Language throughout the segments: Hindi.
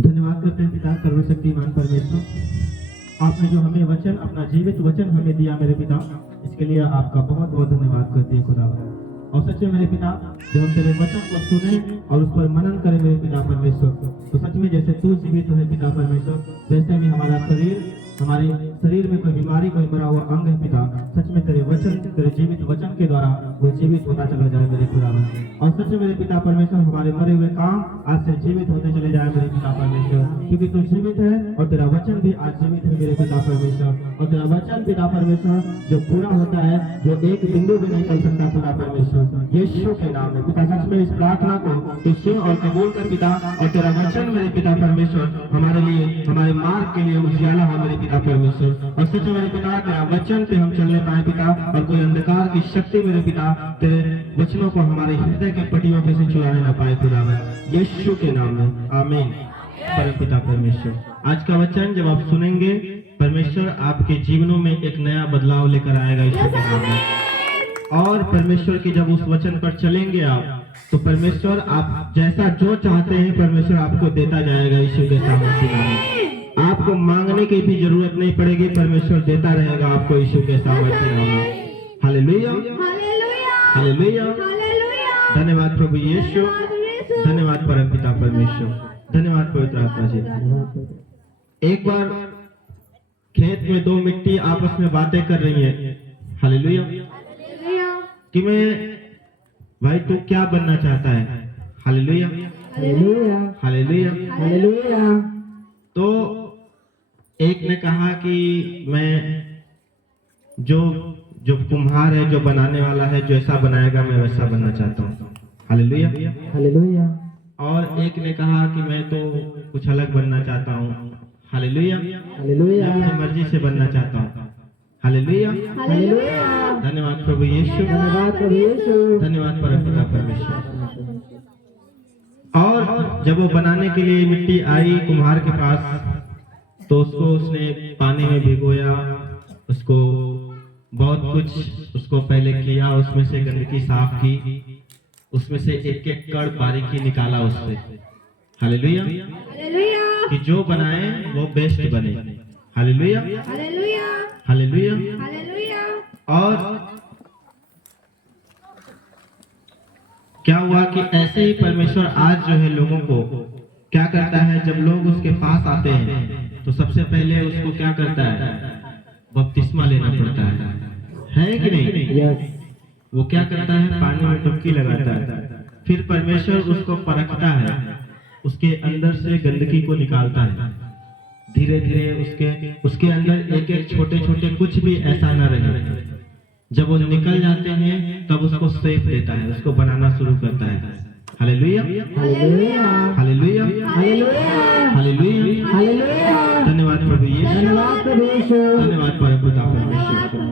धन्यवाद करते हैं पिता सर्वशक्तिमान परमेश्वर, आपने जो हमें वचन, अपना जीवित वचन हमें दिया मेरे पिता, इसके लिए आपका बहुत बहुत धन्यवाद करते हैं खुदा। और सच में मेरे पिता, जब हम तेरे वचन को सुने और उस पर मनन करें मेरे पिता परमेश्वर, तो सच में जैसे तू जीवित है पिता परमेश्वर, वैसे भी हमारा हमारे शरीर में कोई बीमारी, कोई मरा हुआ अंग है पिता, सच में तेरे वचन, तेरे जीवित वचन के द्वारा वो जीवित होता चला जाए मेरे खुदा। और सच में मेरे पिता परमेश्वर, हमारे मरे हुए काम आज से जीवित होते चले जाए मेरे पिता परमेश्वर, क्योंकि तू जीवित है और तेरा वचन भी आज जीवित है मेरे पिता परमेश्वर। और तेरा वचन पिता परमेश्वर जो पूरा होता है, जो एक बिंदु भी नहीं कर सकता पिता परमेश्वर, यीशु के नाम में पिता सच में इस प्रार्थना को तू सुन और कबूल कर पिता। और तेरा वचन मेरे पिता परमेश्वर हमारे लिए, हमारे मार्ग के लिए उजियाला हो मेरे पिता परमेश्वर। और सच मेरे पिता, तेरा वचन पे हम चलने पाए पिता, और कोई अंधकार की शक्ति मेरे पिता तेरे वचनों को हमारे हृदय के पटियों पे से चुराने न पाए खुदा, यीशु के नाम में आमीन। परम पिता परमेश्वर, आज का वचन जब आप सुनेंगे, परमेश्वर आपके जीवनों में एक नया बदलाव लेकर आएगा यीशु के नाम में। और परमेश्वर की जब उस वचन पर चलेंगे आप, तो परमेश्वर आप जैसा जो चाहते हैं परमेश्वर आपको देता जाएगा यीशु के सामर्थ्य नाम में। आपको मांगने की भी जरूरत नहीं पड़ेगी, परमेश्वर देता रहेगा आपको यीशु के सामर्थ्य नाम में। हालेलुया, हालेलुया, धन्यवाद प्रभु यीशु, धन्यवाद परम पिता परमेश्वर, धन्यवाद पवित्र आत्मा जी। एक बार खेत में दो मिट्टी आपस में बातें कर रही है, हालेलुया, कि मैं भाई तू क्या बनना चाहता है, हालेलुया, हालेलुया, हालेलुया, हालेलुया। तो एक ने कहा कि मैं जो कुम्हार है, जो बनाने वाला है, जैसा बनाएगा मैं वैसा बनना चाहता हूँ, हालेलुया, हालेलुया। और एक ने कहा कि मैं तो कुछ अलग बनना चाहता हूँ, हालेलुया, हालेलुया, मैं अपनी मर्जी से बनना चाहता हूँ, हालेलुया, हालेलुया। धन्यवाद प्रभु यीशु, धन्यवाद प्रभु यीशु, धन्यवाद परम पिता परमेश्वर। और जब वो बनाने के लिए मिट्टी आई कुम्हार के पास, तो उसने पानी में भिगोया, उसको बहुत कुछ उसको पहले किया, उसमें से गंदगी साफ की, उसमें से एक एक कण बारीकी निकाला उससे, हालेलुया, कि जो बनाए वो बेस्ट बने, हालेलुया, हालेलुया। और क्या हुआ कि ऐसे ही परमेश्वर आज जो है लोगों को क्या करता है, जब लोग उसके पास आते हैं तो सबसे पहले उसको क्या करता है, बपतिस्मा लेना पड़ता है कि नहीं? वो क्या करता है, पानी में डुबकी लगाता है, फिर परमेश्वर उसको परखता है, उसके अंदर से गंदगी को निकालता है, धीरे धीरे उसके अंदर एक एक छोटे छोटे कुछ भी ऐसा न रहे। जब वो निकल जाते हैं तब उसको सेफ देता है, उसको बनाना शुरू करता है, हालेलुया, हालेलुया, हालेलुया, हालेलुया, हालेलुया, हालेलुया। धन्यवाद प्रभु यीशु, धन्यवाद प्रभु यीशु, धन्यवाद परम पिता परमेश्वर।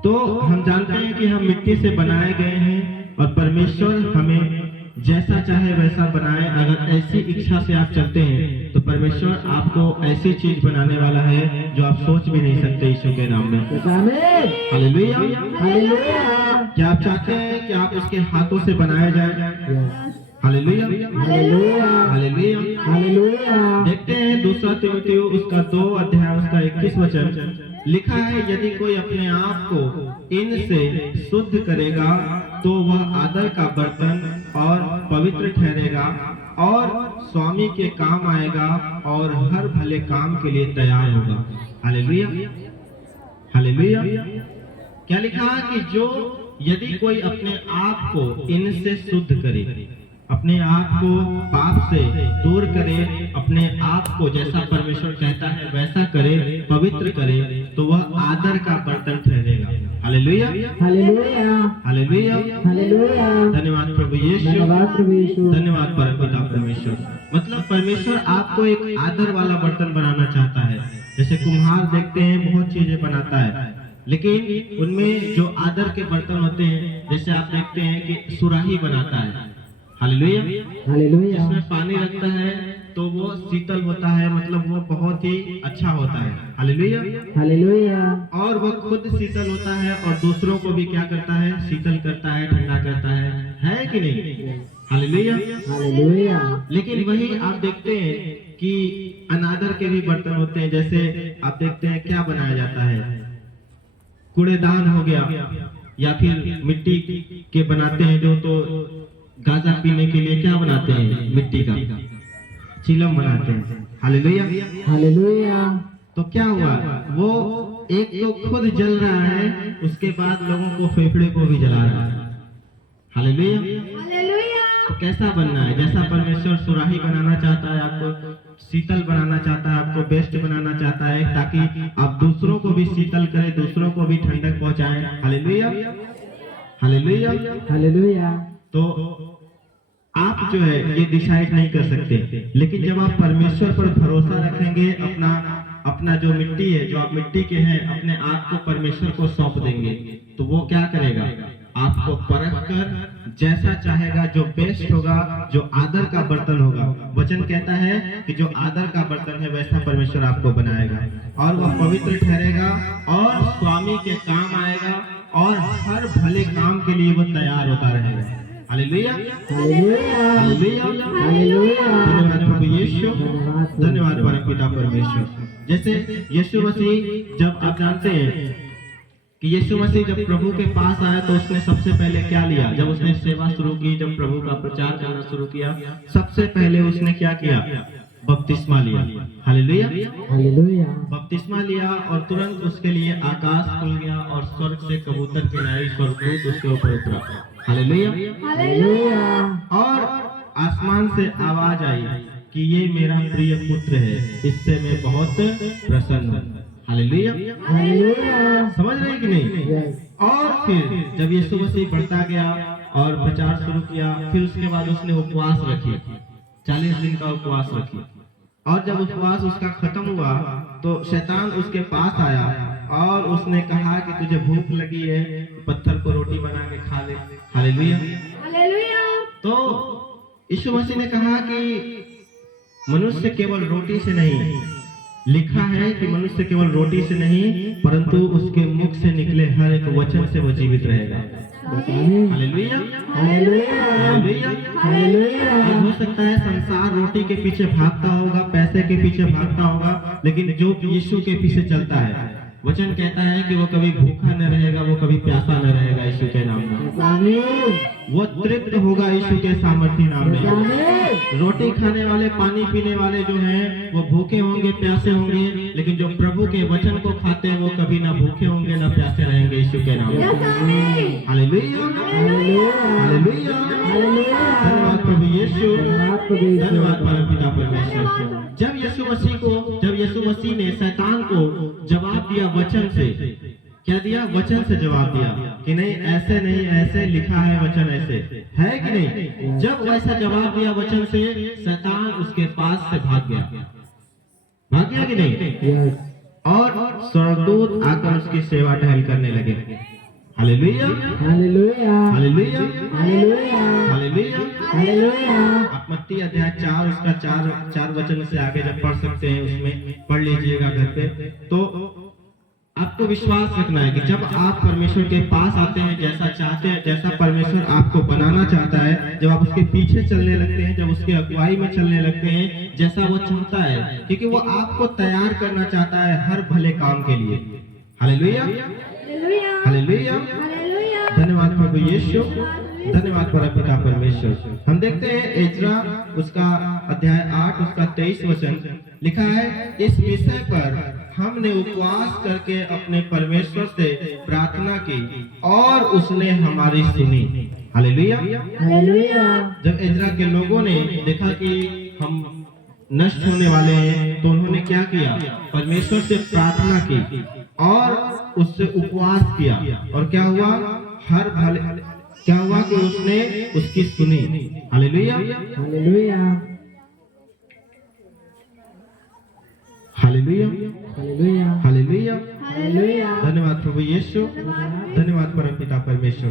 तो हम जानते हैं कि हम मिट्टी से बनाए गए हैं और परमेश्वर हमें जैसा चाहे वैसा बनाए। अगर ऐसी इच्छा से आप चलते हैं तो परमेश्वर आपको ऐसी चीज बनाने वाला है जो आप सोच भी नहीं सकते यीशु के नाम में, हालेलुया, हालेलुया। क्या आप चाहते हैं कि आप उसके हाथों से बनाए जाए, हालेलुया, हालेलुया, हालेलुया, हालेलुया। देखते हैं दूसरा तीमुथियुस उसका 2 अध्याय उसका 21 वचन लिखा है, यदि कोई अपने आप को इनसे शुद्ध करेगा तो वह आदर का बर्तन और पवित्र ठहरेगा और स्वामी के काम आएगा और हर भले काम के लिए तैयार होगा, हालेलुया, हालेलुया। क्या लिखा है कि जो यदि कोई अपने आप को इनसे शुद्ध करे, अपने आप को पाप से दूर करे, अपने आप को जैसा परमेश्वर कहता है वैसा करे, पवित्र करे, तो वह आदर का बर्तन ठहरेगा, हालेलुया, हालेलुया, हालेलुया, हालेलुया। धन्यवाद प्रभु यीशु, धन्यवाद प्रभु यीशु, धन्यवाद परम पिता परमेश्वर। मतलब परमेश्वर आपको एक आदर वाला बर्तन बनाना चाहता है। जैसे कुम्हार देखते हैं बहुत चीजें बनाता है, लेकिन उनमें जो आदर के बर्तन होते हैं, जैसे आप देखते हैं कि सुराही बनाता है, हालेलुया, हालेलुया। इसमें पानी रखता है तो वो शीतल होता है, मतलब वो बहुत ही अच्छा होता है, हालेलुया, हालेलुया। और वो खुद शीतल होता है और दूसरों को भी क्या करता है, शीतल करता है, ठंडा करता है कि नहीं, हालेलुया, हालेलुया। लेकिन वही आप आप देखते हैं कि अनादर के भी बर्तन होते हैं। जैसे आप देखते हैं क्या बनाया जाता है, कूड़ेदान हो गया, या फिर मिट्टी के बनाते हैं जो, तो गाजा पीने के लिए क्या बनाते हैं, मिट्टी का चिलम बनाते हैं। हालेलुया। हालेलुया। तो क्या हुआ, वो एक तो खुद जल रहा है, उसके बाद लोगों को, फेफड़े को भी जला रहा है। हालेलुया। तो कैसा बनना है, जैसा परमेश्वर सुराही बनाना चाहता है, आपको शीतल बनाना चाहता है, आपको बेस्ट बनाना चाहता है, ताकि आप दूसरों को भी शीतल करें, दूसरों को भी ठंडक पहुंचाएं। हालेलुया। हालेलुया। हालेलुया। तो आप जो है ये डिसाइड नहीं कर सकते, लेकिन जब आप परमेश्वर पर भरोसा रखेंगे, अपना जो मिट्टी है, जो आप मिट्टी के हैं, अपने आप को परमेश्वर को सौंप देंगे, तो वो क्या करेगा, आपको परख कर जैसा चाहेगा, जो बेस्ट होगा, जो आदर का बर्तन होगा। वचन कहता है कि जो आदर का बर्तन है वैसा परमेश्वर आपको बनाएगा, और वह पवित्र ठहरेगा और स्वामी के काम आएगा, और हर भले काम के लिए वो तैयार होता रहेगा। हालेलुया। हालेलुया। हालेलुया। हालेलुया। धन्यवाद प्रभु यीशु, धन्यवाद परमपिता परमेश्वर। जैसे यीशु मसीह, जब आप जानते हैं कि यीशु मसीह जब प्रभु के पास आया तो उसने सबसे पहले क्या लिया, जब उसने सेवा शुरू की, जब प्रभु का प्रचार करना शुरू किया, सबसे पहले उसने क्या किया, बपतिस्मा लिया। हालेलुया। हालेलुया। बपतिस्मा लिया, और तुरंत उसके लिए आकाश खुल गया और स्वर्ग से कबूतर के नाई स्वर्गदूत उसके ऊपर उतरा। हालेलुया। हालेलुया। और आसमान से आवाज आई कि ये मेरा प्रिय पुत्र है, इससे मैं बहुत प्रसन्न हूँ। हालेलुया। हालेलुया। समझ रहे हैं कि नहीं? यस। और फिर जब यीशु मसीह बढ़ता गया और प्रचार शुरू किया, फिर उसके बाद उसने उपवास रखी, 40 दिन का उपवास रखी, और जब उपवास उसका खत्म हुआ तो शैतान उसके पास आया और उसने कहा कि तुझे भूख लगी है, पत्थर को रोटी बना के खा ले। हालेलुया। तो यीशु मसीह ने कहा कि मनुष्य केवल रोटी से नहीं, लिखा है कि मनुष्य केवल रोटी से नहीं परंतु उसके मुख से निकले हर एक वचन से वो जीवित रहेगा। हालेलुया। हालेलुया। हालेलुया। हालेलुया। हो सकता है संसार रोटी के पीछे भागता होगा, पैसे के पीछे भागता होगा, लेकिन जो यीशु के पीछे चलता है, वचन कहता है कि वो कभी भूखा न रहेगा, वो कभी प्यासा न रहेगा। यीशु के नाम में वो तृप्त होगा, यीशु के सामर्थ्य नाम में। रोटी खाने वाले, पानी पीने वाले जो हैं वो भूखे होंगे, प्यासे होंगे, लेकिन जो प्रभु के वचन को खाते हैं वो कभी ना भूखे होंगे ना प्यासे रहेंगे। यीशु के नाम में। हालेलुया। हालेलुया। धन्यवाद प्रभु यीशु, धन्यवाद परमपिता परमेश्वर। जब यीशु मसीह ने शैतान को जवाब दिया वचन से, क्या दिया, वचन से जवाब दिया कि नहीं, ऐसे नहीं, ऐसे लिखा है, वचन ऐसे है कि नहीं। जब वैसा जवाब दिया वचन से, शैतान उसके पास से भाग गया कि नहीं, और स्वर्गदूत आकर उसकी सेवा टहल करने लगे। हालेलुया। हालेलुया। हालेलुया। हालेलुया। हालेलुया। हालेलुया। आप मत्ती अध्याय 4 उसका 4 वचन से आगे जब पढ़ सकते हैं, उसमें पढ़ लीजिएगा घर पे। तो आपको विश्वास रखना है कि जब आप परमेश्वर के पास आते हैं, जैसा चाहते हैं, जैसा परमेश्वर आपको बनाना चाहता है, जब आप उसके पीछे चलने लगते हैं, जब उसकी अगुवाई में चलने लगते हैं, जैसा वो चाहता है, क्योंकि वो आपको तैयार करना चाहता है हर भले काम के लिए। हालेलुया। हालेलुया। धन्यवाद प्रभु यीशु, धन्यवाद परमपिता परमेश्वर। हम देखते हैं एजरा उसका अध्याय 8 उसका 23 वचन लिखा है, इस विषय पर हमने उपवास करके अपने परमेश्वर से प्रार्थना की और उसने हमारी सुनी। हालेलुया। हालेलुया। जब एजरा के लोगों ने देखा कि हम नष्ट होने वाले हैं, तो उन्होंने क्या किया, परमेश्वर से प्रार्थना की और उससे उपवास किया, और क्या हुआ, क्या हुआ कि उसने उसकी सुनी। हालेलुया। हालेलुया। हालेलुया। हालेलुया। हालेलुया। हालेलुया। धन्यवाद प्रभु यीशु, धन्यवाद परमपिता परमेश्वर।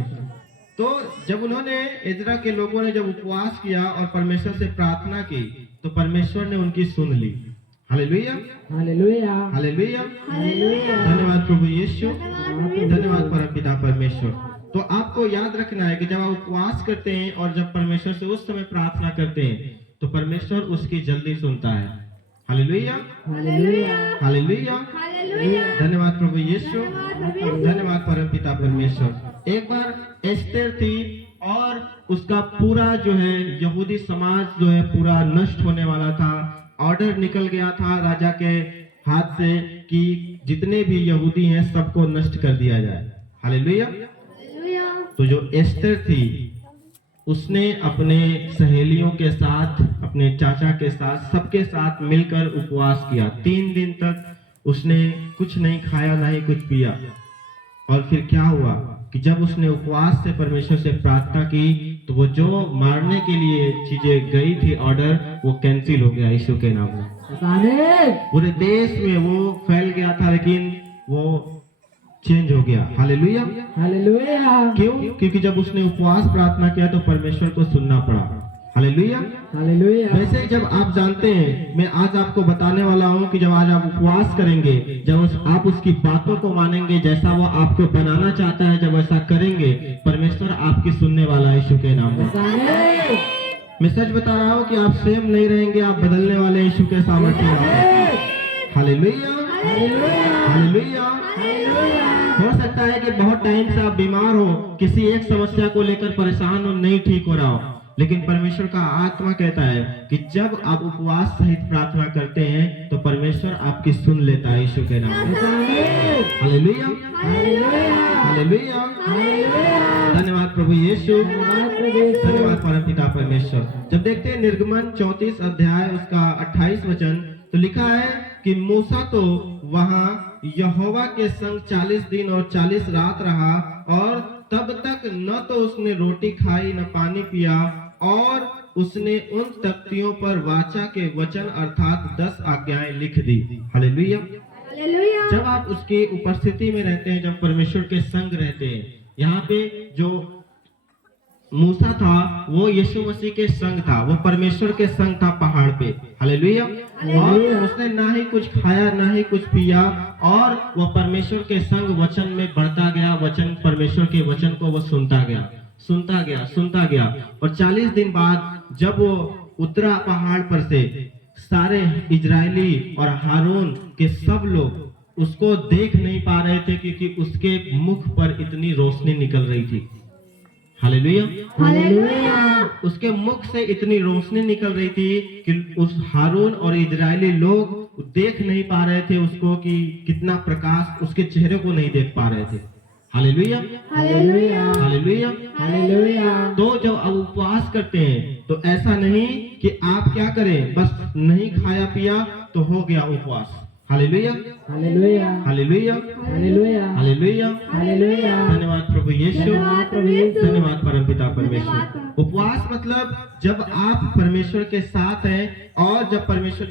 तो जब उन्होंने, इजरा के लोगों ने जब उपवास किया और परमेश्वर से प्रार्थना की, तो परमेश्वर ने उनकी सुन ली। हालेलुया। हालेलुया। हालेलुया। हालेलुया। धन्यवाद प्रभु यीशु, धन्यवाद परमपिता परमेश्वर। तो आपको याद रखना है कि जब आप उपवास करते हैं और जब परमेश्वर से उस समय प्रार्थना करते हैं, तो परमेश्वर उसकी जल्दी सुनता है। हालेलुया, हालेलुया, हालेलुया। हालेलुया। धन्यवाद प्रभु यीशु, धन्यवाद प्रभु यीशु। धन्यवाद परमपिता परमेश्वर। एक बार एस्तेर थी और उसका पूरा जो है यहूदी समाज जो है पूरा नष्ट होने वाला था। ऑर्डर निकल गया था राजा के हाथ से कि जितने भी यहूदी हैं सबको नष्ट कर दिया जाए। हालेलुया। हालेलुया। तो जो एस्तेर थी उसने अपने सहेलियों के साथ, अपने चाचा के साथ, सबके साथ मिलकर उपवास किया। 3 दिन तक उसने कुछ नहीं खाया, ना ही कुछ पिया। और फिर क्या हुआ कि जब उसने उपवास से परमेश्वर से प्रार्थना की तो वो जो मारने के लिए चीजें गई थी ऑर्डर, वो कैंसिल हो गया यीशु के नाम में। आमीन, पूरे देश में वो फैल गया था, लेकिन वो चेंज हो गया। हालेलुया। हालेलुया, क्यों? क्योंकि जब उसने उपवास प्रार्थना किया तो परमेश्वर को सुनना पड़ा। हालेलुया। हालेलुया, वैसे जब आप जानते हैं, मैं आज आपको बताने वाला हूं कि जब आज आप उपवास करेंगे, जब आप उसकी बातों को मानेंगे, जैसा वो आपको बनाना चाहता है, जब ऐसा करेंगे, परमेश्वर आपकी सुनने वाला है यीशु के नाम में। आमीन, मैं सच बता रहा हूँ कि आप सेम नहीं रहेंगे, आप बदलने वाले यीशु के सामर्थ्य में। Hallelujah, hallelujah. हो सकता है कि बहुत टाइम से आप बीमार हो, किसी एक समस्या को लेकर परेशान हो, नहीं ठीक हो रहा हो, लेकिन परमेश्वर का आत्मा कहता है कि जब आप उपवास सहित प्रार्थना करते हैं तो परमेश्वर आपकी सुन लेता है यीशु के नाम में। हालेलुया, हालेलुया। धन्यवाद प्रभु यीशु, धन्यवाद परमपिता परमेश्वर। जब देखते हैं निर्गमन 34 अध्याय उसका 28 वचन, तो लिखा है कि मूसा तो वहां यहोवा के संग 40 दिन और 40 रात रहा, और तब तक न तो उसने रोटी खाई न पानी पिया, और उसने उन तख्तियों पर वाचा के वचन अर्थात 10 आज्ञाएं लिख दी। हालेलुया। हालेलुया। जब आप उसके उपस्थिति में रहते हैं, जब परमेश्वर के संग रहते हैं, यहाँ पे जो मूसा था वो यीशु मसीह के संग था, वो परमेश्वर के संग था पहाड़ पे। हालेलुया। और उसने ना ही कुछ खाया ना ही कुछ पिया, और वो परमेश्वर के संग वचन में बढ़ता गया, वचन परमेश्वर के वचन को वो सुनता गया, सुनता गया, सुनता गया। और 40 दिन बाद जब वो उतरा पहाड़ पर से, सारे इजरायली और हारून के सब लोग उसको देख नहीं पा रहे थे, क्योंकि उसके मुख पर इतनी रोशनी निकल रही थी। हालेलुया। हालेलुया। उसके मुख से इतनी रोशनी निकल रही थी कि उस हारून और इजरायली लोग देख नहीं पा रहे थे उसको, कि कितना प्रकाश, उसके चेहरे को नहीं देख पा रहे थे। हालेलुया, हालेलुया। हालेलुया। हालेलुया, तो जब आप उपवास करते हैं तो ऐसा नहीं कि आप क्या करें, बस नहीं खाया पिया तो हो गया उपवास। हालेलुया, हालेलुया, हालेलुया, हालेलुया, हालेलुया। हालेलुया। धन्यवाद प्रभु यीशु, धन्यवाद प्रभु यीशु। धन्यवाद परमपिता परमेश्वर। धन्यवाद। उपवास मतलब जब आप परमेश्वर के साथ हैं, और जब परमेश्वर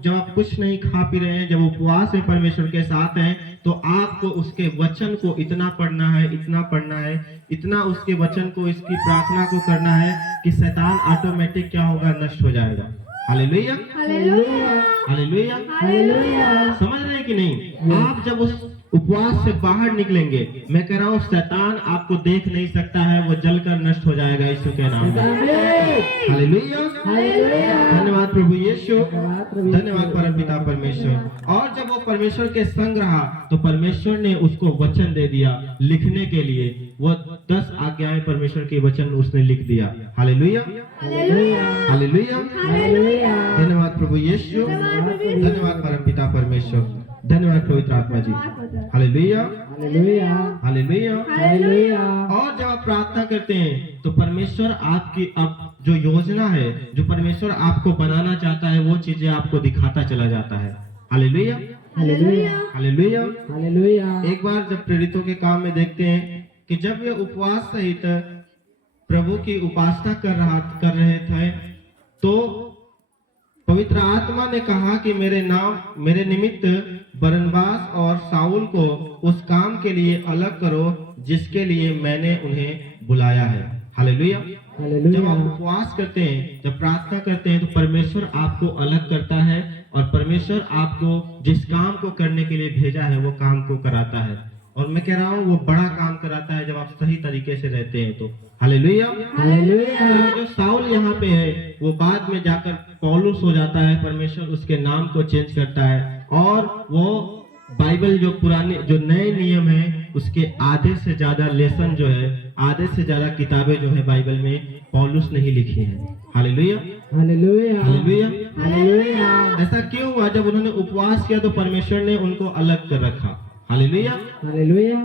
जब आप कुछ नहीं खा पी रहे हैं, जब उपवास में परमेश्वर के साथ हैं, तो आपको उसके वचन को इतना पढ़ना है, इतना पढ़ना है, इतना उसके वचन को, इसकी प्रार्थना को करना है कि शैतान ऑटोमेटिक क्या होगा, नष्ट हो जाएगा। हालेलुया, हालेलुया। हालेलुया। हालेलुया, समझ रहे हैं कि नहीं? आप जब उस उपवास से बाहर निकलेंगे, मैं कह रहा हूँ शैतान आपको देख नहीं सकता है, वो जलकर नष्ट हो जाएगा यीशु के नाम में। आमीन, हालेलुया, हालेलुया, धन्यवाद प्रभु यीशु, धन्यवाद प्रभु यीशु। धन्यवाद परमपिता परमेश्वर। और जब वो परमेश्वर के संग रहा तो परमेश्वर ने उसको वचन दे दिया लिखने के लिए, वो 10 आज्ञाएं परमेश्वर के वचन उसने लिख दिया। हालेलुया, हालेलुया। हालेलुया। हालेलुया, धन्यवाद प्रभु यीशु, धन्यवाद परमपिता परमेश्वर, धन्यवाद पवित्र आत्मा जी। हालेलुया, हालेलुया, हालेलुया। हालेलुया, और जब आप प्रार्थना करते हैं तो परमेश्वर आपकी अब जो योजना है, जो परमेश्वर आपको बनाना चाहता है, वो चीजें आपको दिखाता चला जाता है। हालेलुया, हालेलुया। हालेलुया। हालेलुया। एक बार जब प्रेरितों के काम में देखते हैं कि जब वे उपवास सहित प्रभु की उपासना कर रहे थे, तो पवित्र आत्मा ने कहा कि मेरे निमित्त बरनबास और साउल को उस काम के लिए अलग करो जिसके लिए मैंने उन्हें बुलाया है। हालेलुया। जब हालेलुया, आप उपवास करते हैं, जब प्रार्थना करते हैं, तो परमेश्वर आपको अलग करता है, और परमेश्वर आपको जिस काम को करने के लिए भेजा है वो काम को कराता है। और मैं कह रहा हूँ वो बड़ा काम कराता है जब आप सही तरीके से रहते हैं तो। हालेलुया। हालेलुया। जो साउल यहाँ पे है वो बाद में जाकर पौलुस हो जाता है, परमेश्वर उसके नाम को चेंज करता है और वो बाइबल जो पुराने जो नए नियम है उसके आधे से ज्यादा लेसन जो है, आधे से ज्यादा किताबें जो है बाइबल में पौलुस ने ही लिखी है। हालेलुया। हालेलुया। हालेलुया। हालेलुया। ऐसा क्यों हुआ? जब उन्होंने उपवास किया तो परमेश्वर ने उनको अलग कर रखा। हालेलुया। हालेलुया।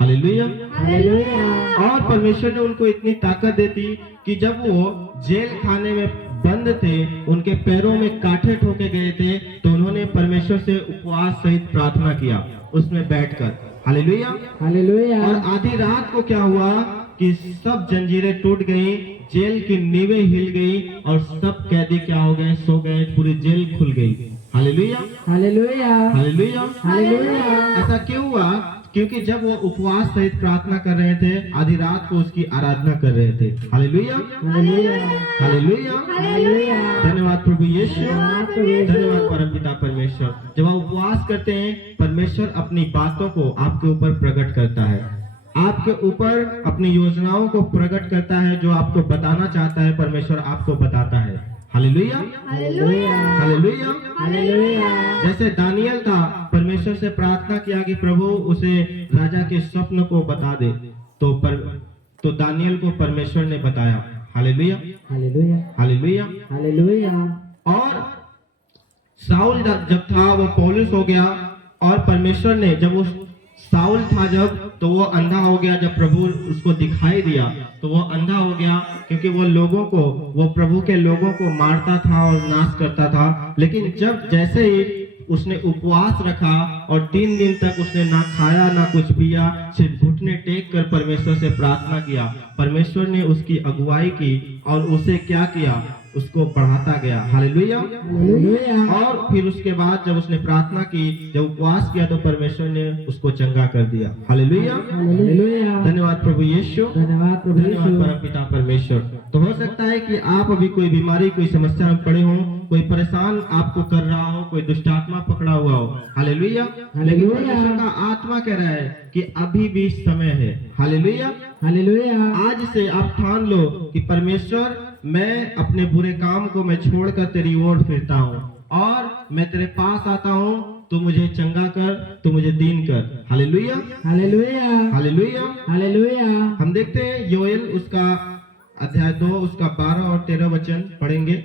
हालेलुया। हालेलुया। और परमेश्वर ने उनको इतनी ताकत देती कि जब वो जेल खाने में बंद थे, उनके पैरों में कांटे ठोके गए थे, तो उन्होंने परमेश्वर से उपवास सहित प्रार्थना किया उसमें बैठकर। हालेलुया। हालेलुया। और आधी रात को क्या हुआ कि सब जंजीरें टूट गई, जेल की नींवें हिल गई और सब कैदी क्या हो गए? सो गए, पूरी जेल खुल गई। हालेलुया। हालेलुया। हालेलुया। हालेलुया। ऐसा क्यों हुआ? क्योंकि जब वो उपवास सहित प्रार्थना कर रहे थे, आधी रात को उसकी आराधना कर रहे थे। हालेलुया। हालेलुया। हालेलुया। हालेलुया। धन्यवाद प्रभु यीशु, धन्यवाद प्रभु यीशु। धन्यवाद परमपिता परमेश्वर। जब आप उपवास करते हैं, परमेश्वर अपनी बातों को आपके ऊपर प्रकट करता है, आपके ऊपर अपनी योजनाओं को प्रकट करता है। जो आपको बताना चाहता है परमेश्वर आपको बताता है। हालेलुया। हालेलुया। हालेलुया। हालेलुया। जैसे दानियल था, परमेश्वर से प्रार्थना किया कि प्रभु उसे राजा के स्वप्न को बता दे, तो दानियल को परमेश्वर ने बताया। हालेलुया। हालेलुया। हालेलुया। हालेलुया। और साउल जब था वो पौलुस हो गया, और परमेश्वर ने जब वो साउल था जब, तो वो अंधा हो गया। जब प्रभु उसको दिखाई दिया तो वो अंधा हो गया, क्योंकि वो प्रभु के लोगों को मारता था और नाश करता था। लेकिन जब जैसे ही उसने उपवास रखा और 3 दिन तक उसने ना खाया ना कुछ पिया, सिर्फ घुटने टेक कर परमेश्वर से प्रार्थना किया, परमेश्वर ने उसकी अगुवाई की और उसे क्या किया? उसको बढ़ाता गया। हालेलुया। हालेलुया। और फिर उसके बाद जब उसने प्रार्थना की, जब उपवास किया, तो परमेश्वर ने उसको चंगा कर दिया। हालेलुया। हालेलुया। धन्यवाद प्रभु यीशु, धन्यवाद प्रभु धन्यवाद यीशु। परमपिता परमेश्वर। तो हो सकता है कि आप अभी कोई बीमारी, कोई समस्या में पड़े हो, कोई परेशान आपको कर रहा हो, कोई दुष्ट आत्मा पकड़ा हुआ हो। हालेलुया। लेकिन हालेलुया। परमेश्वर का आत्मा कह रहा है कि अभी भी समय है। हालेलुया। हालेलुया। आज से आप ठान लो कि परमेश्वर, मैं अपने बुरे काम को मैं छोड़कर तेरी ओर फिरता हूँ और मैं तेरे पास आता हूँ। तू मुझे चंगा कर, तू मुझे दीन कर। हालेलुया। हालेलुया। हालेलुया। हालेलुया। हम देखते हैं योएल उसका अध्याय 2 उसका 12 और 13 वचन पढ़ेंगे।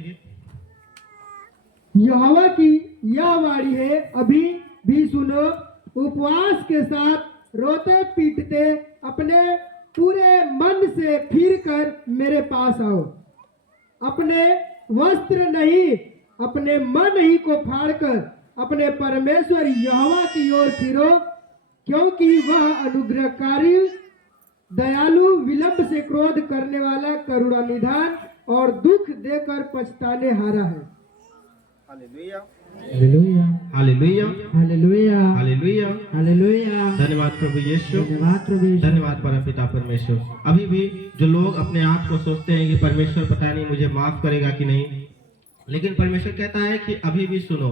यहोवा की यह वाणी है, अभी भी सुनो, उपवास के साथ रोते पीटते अपने पूरे मन से फिर कर मेरे पास आओ। अपने वस्त्र नहीं, अपने मन ही को फाड़कर अपने परमेश्वर यहोवा की ओर फिरो, क्योंकि वह अनुग्रहकारी, दयालु, विलंब से क्रोध करने वाला, करुणा निधान और दुख देकर पछताने हारा है। हालेलुया। हालेलुया। हालेलुया। हालेलुया। हालेलुया। हालेलुया। धन्यवाद प्रभु यीशु, धन्यवाद प्रभु यीशु। धन्यवाद परमपिता परमेश्वर। अभी भी जो लोग अपने आप को सोचते हैं कि परमेश्वर पता नहीं मुझे माफ करेगा कि नहीं, लेकिन परमेश्वर कहता है कि अभी भी सुनो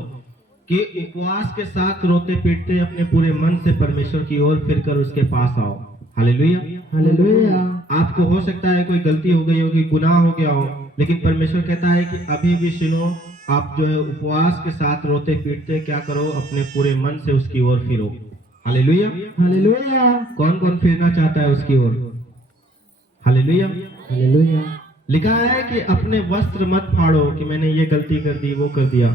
कि उपवास के साथ रोते पीटते अपने पूरे मन से परमेश्वर की ओर फिरकर उसके पास आओ। हालेलुया। हालेलुया। आपको हो सकता है कोई गलती हो गई होगी, गुनाह हो गया हो, लेकिन परमेश्वर कहता है कि अभी भी सुनो, आप जो है उपवास के साथ रोते पीटते क्या करो? अपने पूरे मन से उसकी ओर फिरो। हालेलुया। हालेलुया। कौन कौन फिरना चाहता है उसकी ओर? हालेलुया। हालेलुया। लिखा है कि अपने वस्त्र मत फाड़ो कि मैंने ये गलती कर दी, वो कर दिया।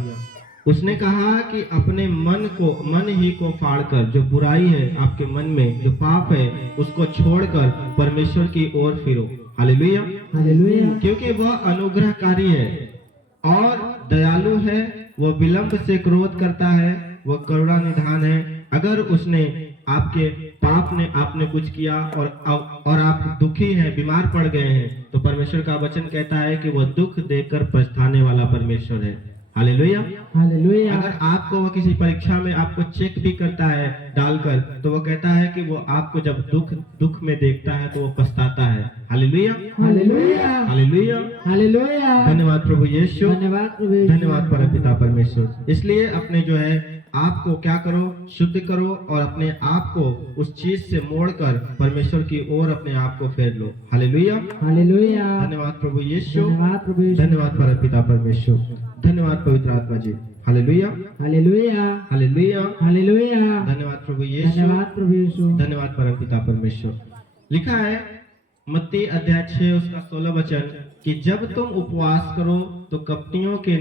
उसने कहा कि अपने मन ही को फाड़कर, जो बुराई है आपके मन में, जो पाप है, उसको छोड़कर परमेश्वर की ओर फिरो। हालेलुया। हालेलुया। क्योंकि वह अनुग्रहकारी है और दयालु है, वह विलंब से क्रोध करता है, वह करुणा निधान है। अगर उसने आपने कुछ किया और आप दुखी हैं, बीमार पड़ गए हैं, तो परमेश्वर का वचन कहता है कि वह दुख देकर पछताने वाला परमेश्वर है। हालेलुया। हालेलुया। अगर आपको वह किसी परीक्षा में आपको चेक भी करता है डालकर, तो वो कहता है कि वो आपको जब दुख में देखता है तो वो पछताता है। हालेलुया। हालेलुया। हालेलुया। हालेलुया। धन्यवाद प्रभु यीशु, धन्यवाद प्रभु यीशु। धन्यवाद परमपिता परमेश्वर। इसलिए अपने जो है आप को क्या करो, शुद्ध करो और अपने आप को उस चीज से मोड़कर परमेश्वर की ओर अपने आप को फेर लो। हालेलुया। हालेलुया। धन्यवाद प्रभु यीशु, धन्यवाद प्रभु यीशु। धन्यवाद परमपिता परमेश्वर, धन्यवाद पवित्र आत्मा जी। हालेलुया, हालेलुया। हालेलुया, हालेलुया। धन्यवाद प्रभु यीशु, धन्यवाद प्रभु यीशु। धन्यवाद परमपिता परमेश्वर। लिखा है मत्ती अध्याय 6 उसका 16 वचन कि जब तुम उपवास करो तो कपटियों के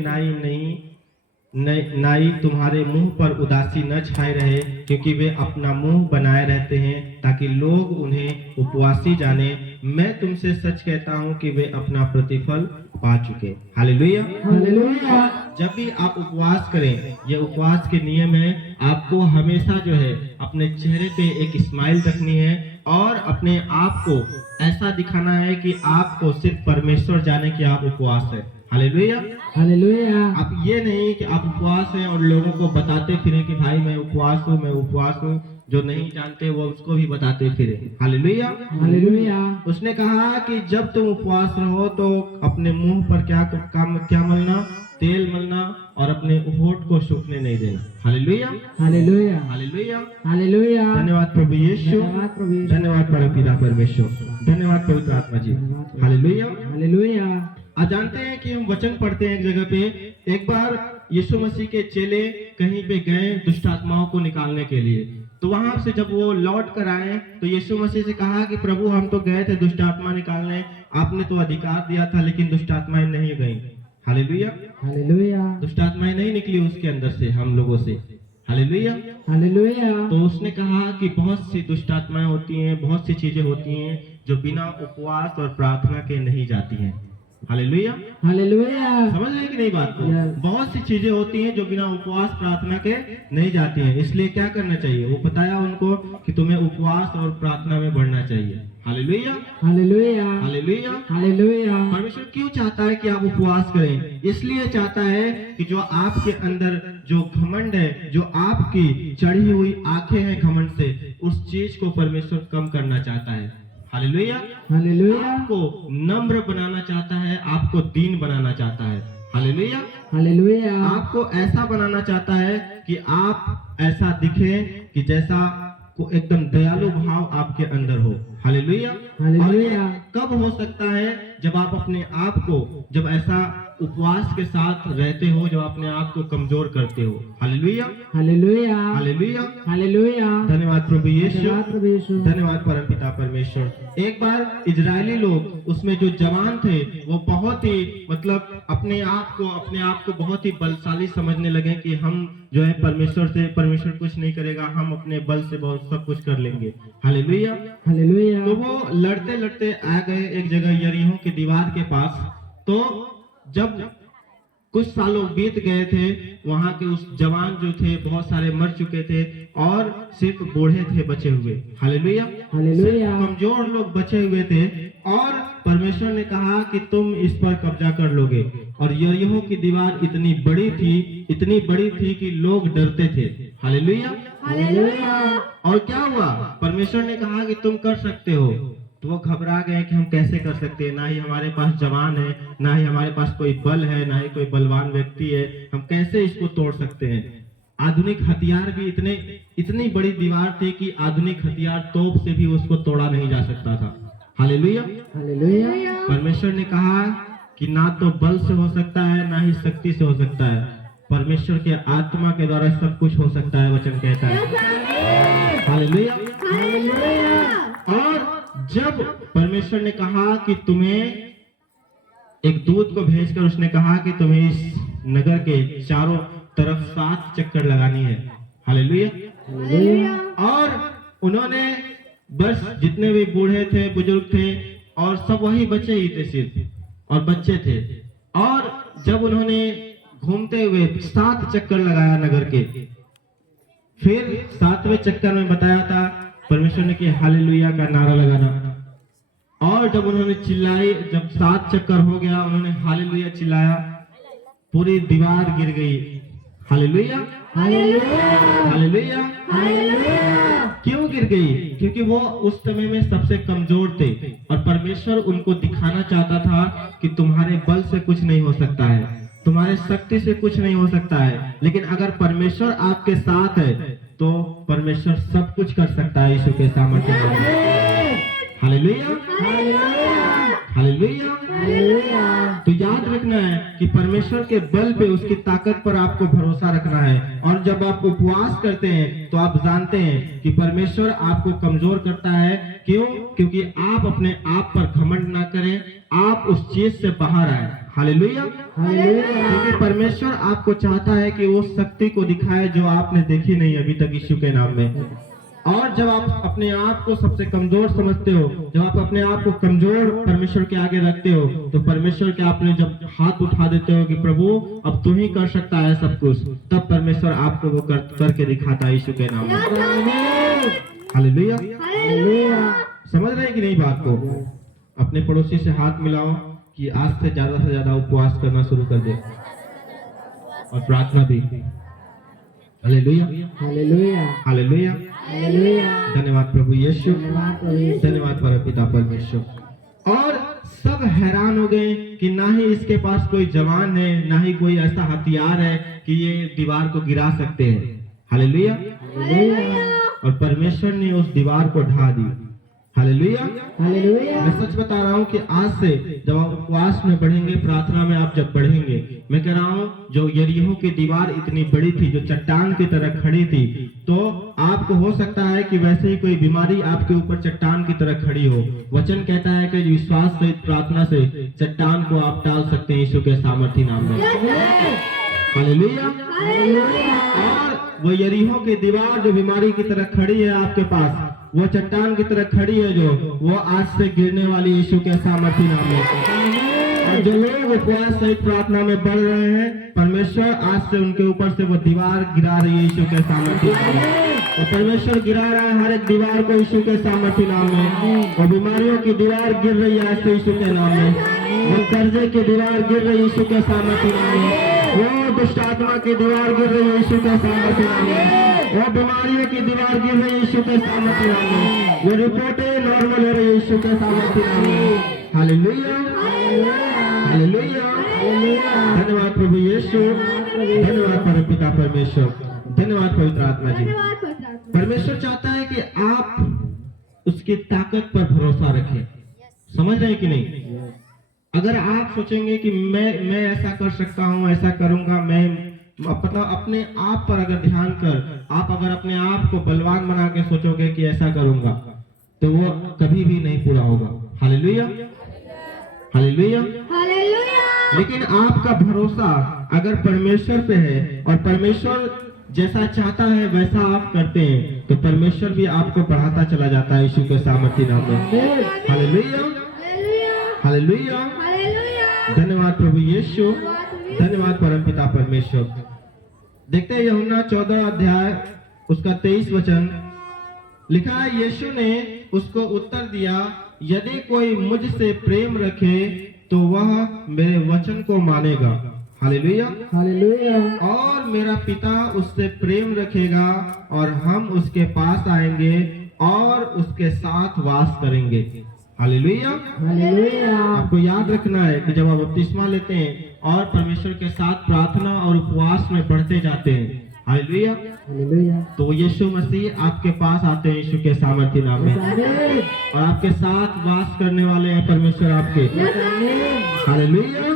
नाई तुम्हारे मुंह पर उदासी न छाए रहे, क्योंकि वे अपना मुंह बनाए रहते हैं ताकि लोग उन्हें उपवासी जाने। मैं तुमसे सच कहता हूं कि वे अपना प्रतिफल पा चुके। हालेलुया। हालेलुया। जब भी आप उपवास करें, ये उपवास के नियम है, आपको हमेशा जो है अपने चेहरे पे एक स्माइल रखनी है और अपने आप को ऐसा दिखाना है कि आपको सिर्फ परमेश्वर जाने कि आप उपवास है। हालेलुया। हालेलुया। आप ये नहीं कि आप उपवास हैं और लोगों को बताते फिरें कि भाई मैं उपवास हूँ, मैं उपवास हूँ। जो नहीं जानते वो उसको भी बताते फिरे। हालेलुया। हालेलुया। उसने कहा कि जब तुम उपवास रहो तो अपने मुंह पर क्या मलना, तेल मलना और अपने होठ को सूखने नहीं देना। हालेलुया। हालेलुया। हालेलुया। हालेलुया। धन्यवाद प्रभु यीशु, धन्यवाद प्रभु यीशु। धन्यवाद परमपिता परमेश्वर, धन्यवाद पवित्र आत्मा जी। हालेलुया। हालेलुया। आज जानते हैं कि हम वचन पढ़ते हैं एक जगह पे। एक बार यीशु मसीह के चेले कहीं पे गए दुष्ट आत्माओं को निकालने के लिए, तो वहां से जब वो लौट कर आए तो यीशु मसीह से कहा कि प्रभु हम तो गए थे दुष्ट आत्मा निकालने, आपने तो अधिकार दिया था, लेकिन दुष्ट आत्माएं नहीं गई। हालेलुया। हालेलुया। दुष्ट आत्माएं नहीं निकली उसके अंदर से, हम लोगों से। हालेलुया। हालेलुया। तो उसने कहा कि बहुत सी दुष्ट आत्माएं होती हैं, बहुत सी चीजें होती हैं जो बिना उपवास और प्रार्थना के नहीं जाती हैं। हालेलुया। हालेलुया। समझ रहे कि नहीं बात को? Yes. बहुत सी चीजें होती हैं जो बिना उपवास प्रार्थना के नहीं जाती हैं। इसलिए क्या करना चाहिए, वो बताया उनको कि तुम्हें उपवास और प्रार्थना में बढ़ना चाहिए। हालेलुया। हालेलुया। हालेलुया। हालेलुया। परमेश्वर क्यों चाहता है कि आप उपवास करें? इसलिए चाहता है कि जो आपके अंदर जो घमंड है, जो आपकी चढ़ी हुई आंखें हैं घमंड से, उस चीज को परमेश्वर कम करना चाहता है। हालेलुया। हालेलुया। आपको नम्र बनाना चाहता है, आपको दीन बनाना चाहता है। हालेलुया। हालेलुया। आपको ऐसा बनाना चाहता है कि आप ऐसा दिखे कि जैसा को एकदम दयालु भाव आपके अंदर हो। हालेलुया। हालेलुया। कब हो सकता है? जब आप अपने आप को, जब ऐसा उपवास के साथ रहते हो, जब अपने आप को कमजोर करते हो। हालेलुया। हालेलुया। हालेलुया। हालेलुया। धन्यवाद प्रभु यीशु, धन्यवाद प्रभु यीशु। धन्यवाद परमपिता परमेश्वर। एक बार इजरायली लोग, उसमें जो जवान थे, वो बहुत ही मतलब अपने आप को बहुत ही बलशाली समझने लगे कि हम जो है परमेश्वर कुछ नहीं करेगा, हम अपने बल से बहुत सब कुछ कर लेंगे। हालेलुया। हालेलुया। तो वो लड़ते लड़ते आ गए एक जगह यरीहो की दीवार के पास। तो जब कुछ सालों बीत गए थे, वहां के उस जवान जो थे बहुत सारे मर चुके थे और सिर्फ बूढ़े थे बचे हुए। हालेलुया। हालेलुया। कमजोर लोग बचे हुए थे और परमेश्वर ने कहा कि तुम इस पर कब्जा कर लोगे। और यरीहो की दीवार इतनी बड़ी थी कि लोग डरते थे। हालेलुया। हालेलुया। और क्या हुआ? परमेश्वर ने कहा कि तुम कर सकते हो। तो वो घबरा गए कि हम कैसे कर सकते हैं, ना ही हमारे पास जवान है, ना ही हमारे पास कोई बल है, ना ही कोई बलवान व्यक्ति है, हम कैसे इसको तोड़ सकते हैं। आधुनिक हथियार भी इतनी बड़ी दीवार थी कि आधुनिक हथियार तोप से भी उसको तोड़ा नहीं जा सकता था। हालेलुया। हालेलुया। परमेश्वर ने कहा कि ना तो बल से हो सकता है, ना ही शक्ति से हो सकता है, परमेश्वर के आत्मा के द्वारा सब कुछ हो सकता है, वचन कहता है। हालेलुया। और जब परमेश्वर ने कहा कि तुम्हें एक दूत को भेजकर उसने कहा कि तुम्हें इस नगर के चारों तरफ 7 चक्कर लगानी है। हालेलुया। हालेलुया। और उन्होंने बस जितने भी बूढ़े थे, बुजुर्ग थे और सब वही बच्चे ही थे सिर्फ, और बच्चे थे। और जब उन्होंने घूमते हुए 7 चक्कर लगाया नगर के, फिर 7वें चक्कर में बताया था परमेश्वर ने कि हालेलुया का नारा लगाना। और जब उन्होंने चिल्लाई, जब 7 चक्कर हो गया, उन्होंने हालेलुया चिल्लाया, पूरी दीवार गिर गई। हालेलुया। हालेलुया। क्यों गिर गई? क्योंकि वो उस समय में सबसे कमजोर थे और परमेश्वर उनको दिखाना चाहता था कि तुम्हारे बल से कुछ नहीं हो सकता है। तुम्हारे शक्ति से कुछ नहीं हो सकता है, लेकिन अगर परमेश्वर आपके साथ है तो परमेश्वर सब कुछ कर सकता है यीशु के सामर्थ्य में। Hallelujah, hallelujah. तो याद रखना है कि परमेश्वर के बल पे, उसकी ताकत पर आपको भरोसा रखना है। और जब आप उपवास करते हैं तो आप जानते हैं कि परमेश्वर आपको कमजोर करता है। क्यों? क्योंकि आप अपने आप पर घमंड ना करें, आप उस चीज से बाहर आए। हालेलुया, क्योंकि परमेश्वर आपको चाहता है कि वो शक्ति को दिखाए जो आपने देखी नहीं अभी तक यीशु के नाम में। और जब आप अपने आप को सबसे कमजोर समझते हो, जब आप अपने आप को कमजोर परमेश्वर के आगे रखते हो, तो परमेश्वर के आपने जब हाथ उठा देते हो कि प्रभु अब तू ही कर सकता है सब कुछ, तब परमेश्वर आपको वो करके दिखाता है यीशु के नाम में। हालेलुया। समझ रहे हैं कि नहीं बात को? अपने पड़ोसी से हाथ मिलाओ कि आज से ज्यादा उपवास करना शुरू कर दे, और प्रार्थना भी। हालेलुया, हालेलुया, हालेलुया। हालेलुया। धन्यवाद प्रभु यीशु, धन्यवाद प्रभु यीशु। धन्यवाद परमपिता परमेश्वर। और सब हैरान हो गए कि ना ही इसके पास कोई जवान है, ना ही कोई ऐसा हथियार है कि ये दीवार को गिरा सकते हैं। हालेलुया। और परमेश्वर ने उस दीवार को ढा दी। Hallelujah, hallelujah. मैं सच बता रहा हूँ कि आज से जब आप उपवास में बढ़ेंगे, प्रार्थना में आप जब बढ़ेंगे, मैं कह रहा हूँ जो यरीहो की दीवार इतनी बड़ी थी, जो चट्टान की तरह खड़ी थी, तो आपको हो सकता है कि वैसे ही कोई बीमारी आपके ऊपर चट्टान की तरह खड़ी हो। वचन कहता है कि विश्वास सहित प्रार्थना से चट्टान को आप टाल सकते हैं यीशु के सामर्थ्य नाम में। हालेलुया। और वो यरीहो की दीवार जो बीमारी की तरह खड़ी है आपके पास, वो चट्टान की तरह खड़ी है, जो वो आज से गिरने वाली यीशु के सामर्थ्य नाम में। और जो लोग उपवास सहित प्रार्थना में बढ़ रहे हैं, परमेश्वर आज से उनके ऊपर से वो दीवार गिरा रही है यीशु के सामर्थ्य नाम में। तो परमेश्वर गिरा रहा है हर एक दीवार को यीशु के सामर्थ्य नाम में। और बीमारियों की दीवार गिर रही है आज से यीशु के नाम में। वो कर्जे की दीवार गिर रही है यीशु के सामर्थ्य नाम में। वो दुष्ट आत्मा की दीवार गिर रही है यीशु के सामर्थ्य नाम में। वो बीमारियों की दीवार गिर रही है यीशु के सामर्थ्य नाम में। वो रिपोर्टें नॉर्मल हो रही है यीशु के सामर्थ्य नाम में। हालेलुया, हालेलुया। धन्यवाद प्रभु यीशु, धन्यवाद परमपिता परमेश्वर, धन्यवाद पवित्र आत्मा जी। परमेश्वर चाहता है कि आप उसकी ताकत पर भरोसा रखें। समझ रहे हैं कि नहीं? अगर आप सोचेंगे कि मैं ऐसा कर सकता हूँ, ऐसा करूंगा, मैं अपने आप पर अगर ध्यान कर, आप अगर अपने आप को बलवान बना के सोचोगे कि ऐसा करूंगा, तो वो कभी भी नहीं पूरा होगा। Hallelujah, hallelujah. लेकिन आपका भरोसा अगर परमेश्वर पे है और परमेश्वर जैसा चाहता है वैसा आप करते हैं, तो परमेश्वर भी आपको बढ़ाता चला जाता है यीशु के सामर्थ्य नाम में। हालेलुया, हालेलुया। धन्यवाद प्रभु यीशु, धन्यवाद परमपिता परमेश्वर। देखते हैं यूहन्ना 14 अध्याय उसका 23 वचन लिखा है, यीशु ने उसको उत्तर दिया, यदि कोई मुझसे प्रेम रखे तो वह मेरे वचन को मानेगा। हालेलुया, हालेलुया। और मेरा पिता उससे प्रेम रखेगा और हम उसके पास आएंगे और उसके साथ वास करेंगे। Hallelujah, hallelujah. आपको याद रखना है कि जब आप बपतिस्मा लेते हैं और परमेश्वर के साथ प्रार्थना और उपवास में बढ़ते जाते हैं, हालेलुया, हालेलुया। तो यीशु मसीह आपके पास आते हैं यीशु के सामर्थ्य नाम में, और आपके साथ वास करने वाले हैं परमेश्वर आपके। हालेलुया।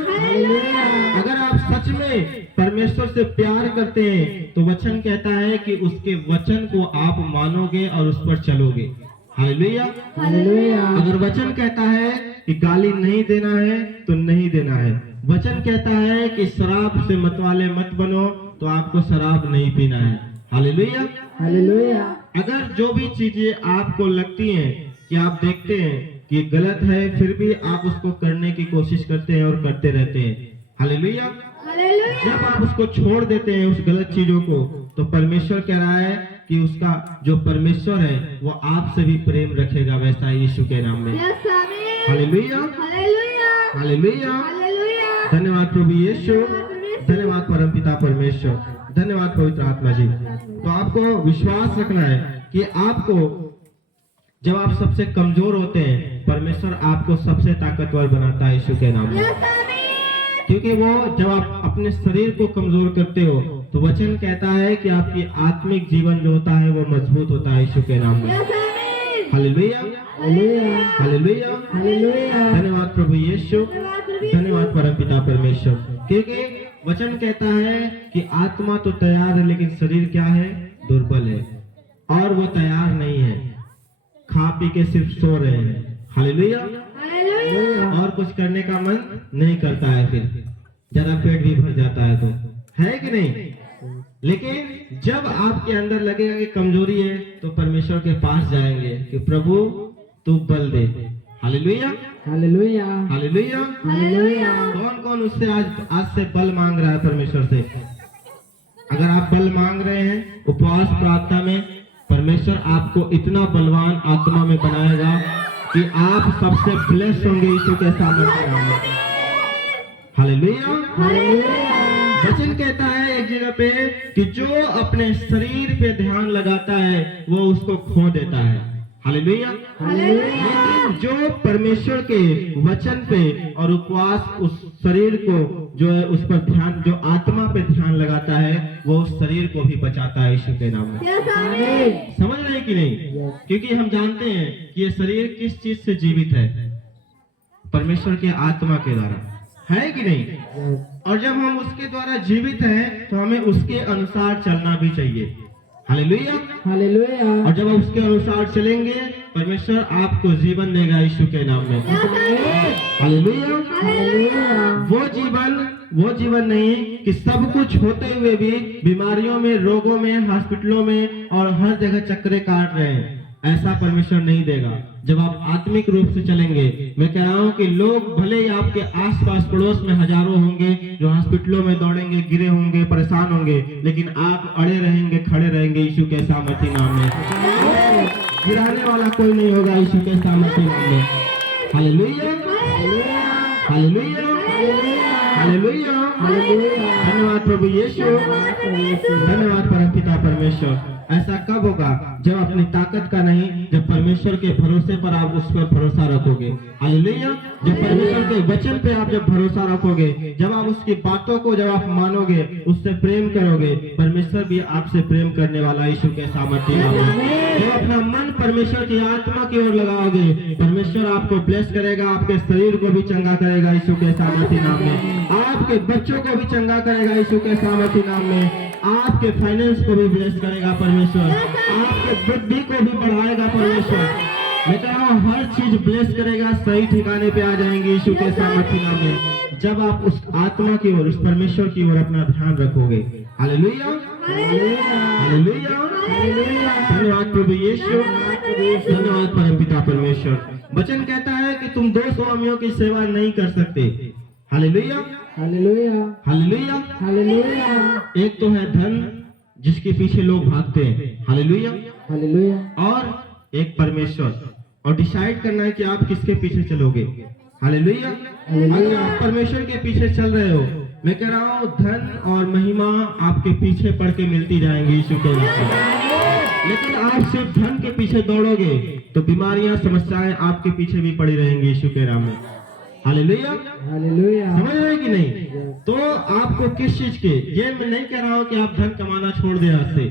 अगर आप सच में परमेश्वर से प्यार करते हैं तो वचन कहता है कि उसके वचन को आप मानोगे और उस पर चलोगे। Hallelujah, hallelujah. अगर वचन कहता है कि गाली नहीं देना है तो नहीं देना है, वचन कहता है कि शराब से मतवाले मत बनो, तो आपको शराब नहीं पीना है। Hallelujah, hallelujah. अगर जो भी चीजें आपको लगती हैं कि आप देखते हैं कि गलत है, फिर भी आप उसको करने की कोशिश करते हैं और करते रहते हैं। हालेलुया, जब आप उसको छोड़ देते हैं उस गलत चीजों को, तो परमेश्वर कह रहा है कि उसका जो परमेश्वर है वो आपसे भी प्रेम रखेगा, वैसा यीशु के नाम में। हालेलुया, हालेलुया। धन्यवाद प्रभु यीशु, धन्यवाद परमपिता परमेश्वर, धन्यवाद पवित्र आत्मा जी। तो आपको विश्वास रखना है कि आपको जब आप सबसे कमजोर होते हैं, परमेश्वर आपको सबसे ताकतवर बनाता है यीशु के नाम में। क्योंकि वो जब आप अपने शरीर को कमजोर करते हो तो वचन कहता है कि आपकी आत्मिक जीवन जो होता है वो मजबूत होता है यीशु के नाम में। Yes, Amen. हालेलुया, हालेलुया, हालेलुया। हालेलुया, धन्यवाद प्रभु यीशु, धन्यवाद प्रभु यीशु। धन्यवाद परमपिता परमेश्वर। क्योंकि वचन कहता है कि आत्मा तो तैयार है लेकिन शरीर क्या है, दुर्बल है, और वो तैयार नहीं है, खा पी के सिर्फ सो रहे हैं। हालेलुया। हालेलुया। और कुछ करने का मन नहीं करता है, फिर जरा पेट भी भर जाता है, तो है कि नहीं। लेकिन जब आपके अंदर लगेगा कि कमजोरी है तो परमेश्वर के पास जाएंगे कि प्रभु तू बल दे। हालेलुया, हालेलुया, हालेलुया। हालेलुया, कौन कौन उससे आज से बल मांग रहा है परमेश्वर से? अगर आप बल मांग रहे हैं उपवास प्रार्थना में, परमेश्वर आपको इतना बलवान आत्मा में बनाएगा कि आप सबसे ब्लेस्ड होंगे यीशु के सामर्थ्य नाम में। हालेलुया। वचन कहता है एक जगह पे कि जो अपने शरीर पे ध्यान लगाता है वो उसको खो देता है। हालेलुया। लेकिन जो परमेश्वर के वचन पे और उपवास उस शरीर को जो है उस पर ध्यान, जो आत्मा पे ध्यान लगाता है वो उस शरीर को भी बचाता है यीशु के नाम में। Yes, Amen. समझ रहे हैं कि नहीं? क्योंकि हम जानते हैं कि ये शरीर किस चीज से जीवित है, परमेश्वर के आत्मा के द्वारा, है कि नहीं। और जब हम उसके द्वारा जीवित हैं तो हमें उसके अनुसार चलना भी चाहिए। हालेलुया। हालेलुया, और जब आप उसके अनुसार चलेंगे परमेश्वर आपको जीवन देगा यीशु के नाम में। हालेलुया। हालेलुया, वो जीवन नहीं कि सब कुछ होते हुए भी बीमारियों में, रोगों में, हॉस्पिटलों में और हर जगह चक्करे काट रहे हैं, ऐसा परमेश्वर नहीं देगा। जब आप आत्मिक रूप से चलेंगे, मैं कह रहा हूँ कि लोग भले ही आपके आसपास पड़ोस में हजारों होंगे जो हॉस्पिटलों में दौड़ेंगे, गिरे होंगे, परेशान होंगे, लेकिन आप अड़े रहेंगे, खड़े रहेंगे यीशु के सामर्थ्य नाम में। गिराने वाला कोई नहीं होगा यीशु के सामर्थ्य नाम में। हालेलुया, हालेलुया, हालेलुया। धन्यवाद प्रभु यीशु, धन्यवाद परमपिता परमेश्वर। ऐसा कब होगा? जब अपनी ताकत का नहीं, जब परमेश्वर के भरोसे पर आप उस पर भरोसा रखोगे। हालेलुया। जब परमेश्वर के वचन पे आप जब भरोसा रखोगे, जब आप उसकी बातों को जब आप मानोगे, उससे प्रेम करोगे, परमेश्वर भी आपसे प्रेम करने वाला यीशु के सामर्थ्य नाम में। जब अपना मन परमेश्वर की आत्मा की ओर लगाओगे, परमेश्वर आपको ब्लेस करेगा, आपके शरीर को भी चंगा करेगा यीशु के सामर्थ्य नाम में, आपके बच्चों को भी चंगा करेगा यीशु के सामर्थ्य नाम में, आपके फाइनेंस को भी ब्लेस करेगा परमेश्वर, आपके बुद्धि को भी बढ़ाएगा परमेश्वर। मैं कह रहा हूँ हर चीज ब्लेस करेगा, सही ठिकाने पे आ जाएंगे यीशु के सामर्थ्य नाम में, जब आप उस आत्मा की ओर, उस परमेश्वर की ओर अपना ध्यान रखोगे। हालेलुया, हालेलुया। धन्यवाद प्रभु यीशु, धन्यवाद परमपिता परमेश्वर। वचन कहता है कि तुम दो स्वामियों की सेवा नहीं कर सकते। हालेलुया, हालेलुया, हालेलुया। हालेलुया, एक तो है धन जिसके पीछे लोग भागते हैं, हालेलुया, हालेलुया, और एक परमेश्वर, और डिसाइड करना है कि आप किसके पीछे चलोगे। हालेलुया। अगर आप परमेश्वर के पीछे चल रहे हो, मैं कह रहा हूँ धन और महिमा आपके पीछे पड़ के मिलती जाएंगी यीशु के नाम से। लेकिन आप सिर्फ धन के पीछे दौड़ोगे तो बीमारियां, समस्याएं आपके पीछे भी पड़ी रहेंगी यीशु के नाम में। हालेलुया, हालेलुया, समझ रहे हैं कि नहीं? तो आपको किस चीज के, ये मैं नहीं कह रहा हूँ कि आप धन कमाना छोड़ दें आज से,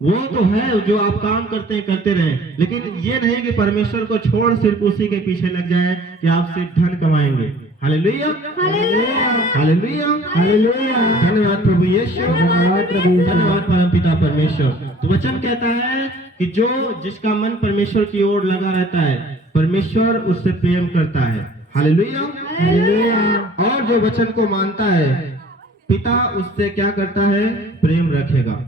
वो तो है जो आप काम करते हैं करते रहें, लेकिन ये नहीं कि परमेश्वर को छोड़ सिर्फ उसी के पीछे लग जाए कि आप सिर्फ धन कमाएंगे। हालेलुया, हालेलुया, हालेलुया। धन्यवाद प्रभु यीशु, धन्यवाद प्रभु यीशु। धन्यवाद परमपिता परमेश्वर। तो वचन कहता है कि जो जिसका मन परमेश्वर की ओर लगा रहता है, परमेश्वर उससे प्रेम करता है। हालेलुया, हालेलुया, और जो वचन को मानता है, पिता उससे क्या करता है, प्रेम रखेगा।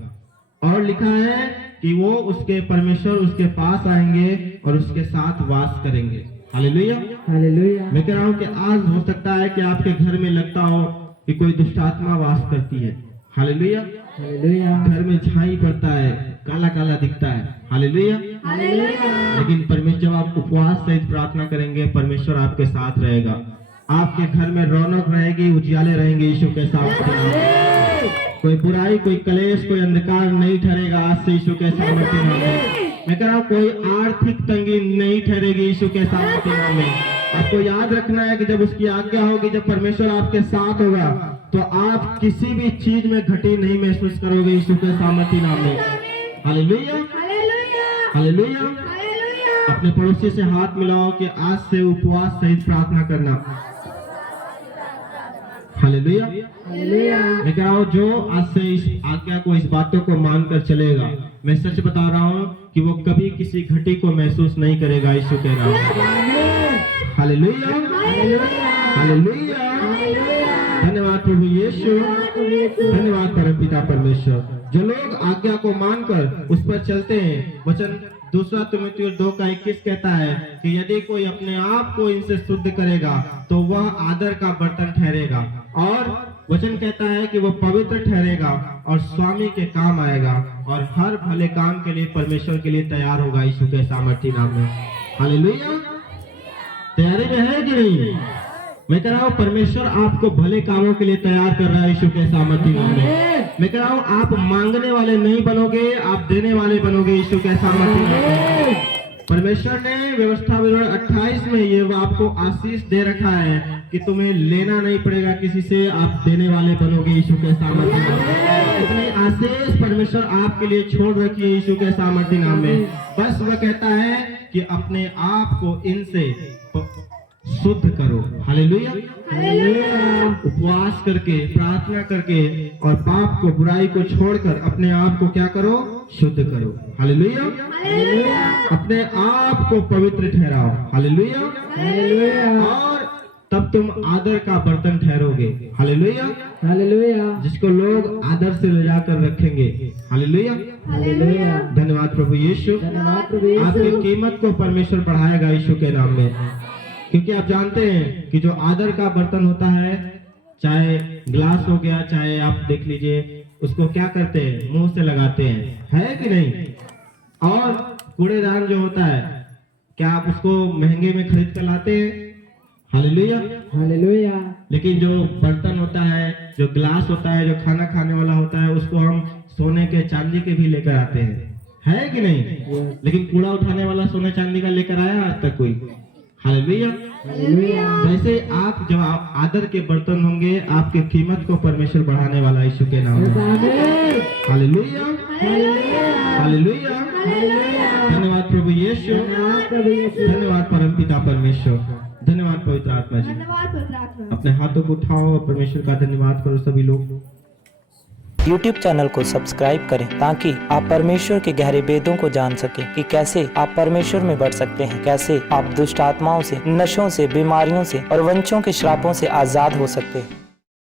और लिखा है कि वो उसके परमेश्वर उसके पास आएंगे और उसके साथ वास करेंगे। हालेलुया, हालेलुया, मैं कह रहा हूँ कि आज हो सकता है कि आपके घर में लगता हो कि कोई दुष्ट आत्मा वास करती है। हालेलुया, हालेलुया, घर में छाई पड़ता है, काला काला दिखता है। हालेलुया। लेकिन परमेश्वर, जब आप उपवास सहित प्रार्थना करेंगे, परमेश्वर आपके साथ रहेगा, आपके घर में रौनक रहेगी, उजियाले रहेंगे यीशु के साथ। कोई बुराई, कोई कलेश, कोई अंधकार नहीं ठहरेगा आज से यीशु के सामर्थ्य नाम में। मैं कह रहा हूँ कोई आर्थिक तंगी नहीं ठहरेगी यीशु के सामर्थ्य नाम में। आपको याद रखना है कि जब उसकी आज्ञा होगी, जब परमेश्वर आपके साथ होगा, तो आप किसी भी चीज में घटी नहीं महसूस करोगे यीशु के सामर्थी नाम में। हालेलुया, हालेलुया हालेलुया। हालेलुया। अपने पड़ोसी से हाथ मिलाओ कि आज से उपवास सहित प्रार्थना करना। हालेलुया। हालेलुया। मैं कह रहा हूँ जो आज से इस आज्ञा को, इस बातों को मानकर चलेगा, मैं सच बता रहा हूँ कि वो कभी किसी घटी को महसूस नहीं करेगा यीशु के नाम में। हालेलुया, हालेलुया। धन्यवाद प्रभु यीशु, धन्यवाद परमपिता परमेश्वर। जो लोग आज्ञा को मानकर उस पर चलते हैं, वचन 2 तिमुथियुस 2:21 कहता है कि यदि कोई अपने आप को इनसे शुद्ध करेगा तो वह आदर का बर्तन ठहरेगा, और वचन कहता है कि वह पवित्र ठहरेगा और स्वामी के काम आएगा और हर भले काम के लिए परमेश्वर के लिए तैयार होगा यीशु के सामर्थी नाम में। हालेलुया। तैयारी में है कि नहीं? मैं कह रहा हूँ परमेश्वर आपको भले कामों के लिए तैयार कर रहा है यीशु के सामर्थी नाम में। मैं कह रहा हूँ आप मांगने वाले नहीं बनोगे, आप देने वाले बनोगे यीशु के सामर्थी नाम में। परमेश्वर ने व्यवस्था विवरण 28 में ये आपको आशीष दे रखा है कि तुम्हें लेना नहीं पड़ेगा किसी से, आप देने वाले बनोगे यीशु के सामर्थी नाम में। इतनी आशीष परमेश्वर आपके लिए छोड़ रखी है यीशु के सामर्थी नाम में। बस वह कहता है कि अपने आप को इनसे शुद्ध करो। हालेलुया, उपवास करके, प्रार्थना करके और पाप को, बुराई को छोड़कर अपने आप को क्या करो? शुद्ध करो। हालेलुया, अपने आप को पवित्र ठहराओ। हालेलुया, और तब तुम आदर का बर्तन ठहरोगे। Hallelujah, hallelujah. जिसको लोग आदर से ले जाकर रखेंगे। हालेलुया, हालेलुया। धन्यवाद प्रभु यीशु। धन्यवाद प्रभु यीशु। आपकी कीमत को परमेश्वर बढ़ाएगा यीशु के नाम में, क्योंकि आप जानते हैं कि जो आदर का बर्तन होता है, चाहे ग्लास हो गया, चाहे आप देख लीजिए, उसको क्या करते हैं? मुंह से लगाते हैं, है कि नहीं? और कूड़ेदान जो होता है, क्या आप उसको महंगे में खरीद कर लाते हैं? Hallelujah, hallelujah. लेकिन जो बर्तन होता है, जो ग्लास होता है, जो खाना खाने वाला होता है, उसको हम सोने के, चांदी के भी लेकर आते हैं, है कि नहीं? लेकिन कूड़ा उठाने वाला सोने चांदी का लेकर आया आज तक कोई? हालेलुया। वैसे आप जब आप आदर के बर्तन होंगे, आपके कीमत को परमेश्वर बढ़ाने वाला यीशु के नाम में। हालेलुया, हालेलुया। धन्यवाद प्रभु यीशु, धन्यवाद परमपिता परमेश्वर, धन्यवाद पवित्र आत्मा जी। अपने हाथों को उठाओ और परमेश्वर का धन्यवाद करो सभी लोग। YouTube चैनल को सब्सक्राइब करें ताकि आप परमेश्वर के गहरे वेदों को जान सकें कि कैसे आप परमेश्वर में बढ़ सकते हैं, कैसे आप दुष्ट आत्माओं से, नशों से, बीमारियों से और वंशों के श्रापों से आजाद हो सकते हैं।